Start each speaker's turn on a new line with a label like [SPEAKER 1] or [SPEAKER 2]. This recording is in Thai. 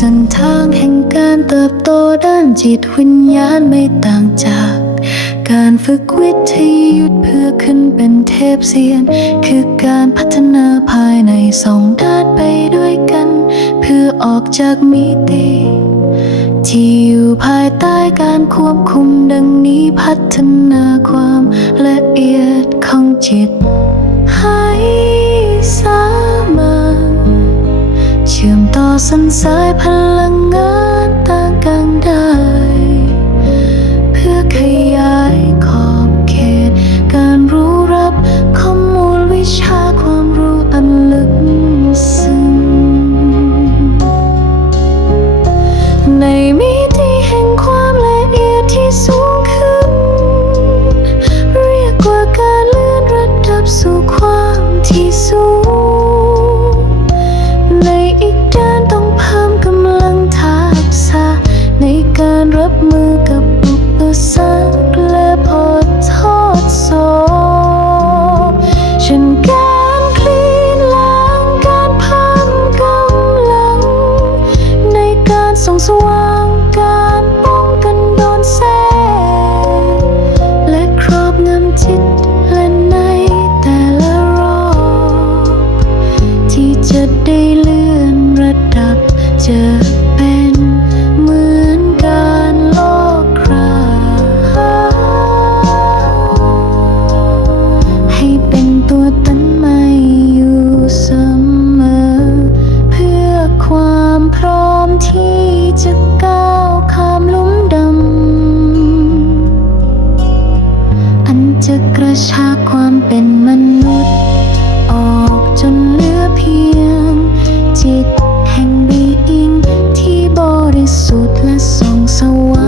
[SPEAKER 1] เส้นทางแห่งการเติบโตด้านจิตวิญญาณไม่ต่างจาก การฝึกวิทยุทเพื่อขึ้นเป็นเทพเซียน คือการพัฒนาภายในสองด้านไปด้วยกัน เพื่อออกจากมิติที่อยู่ภายใต้การควบคุมดังนี้พัฒนาความละเอียดของจิต เชื่อมต่อสันสายพลังงานต่างกันได้ จะกระชากความเป็นมนุษย์ ออกจนเหลือเพียง จิตแห่งบีอิงที่บริสุทธิ์และส่องสว่าง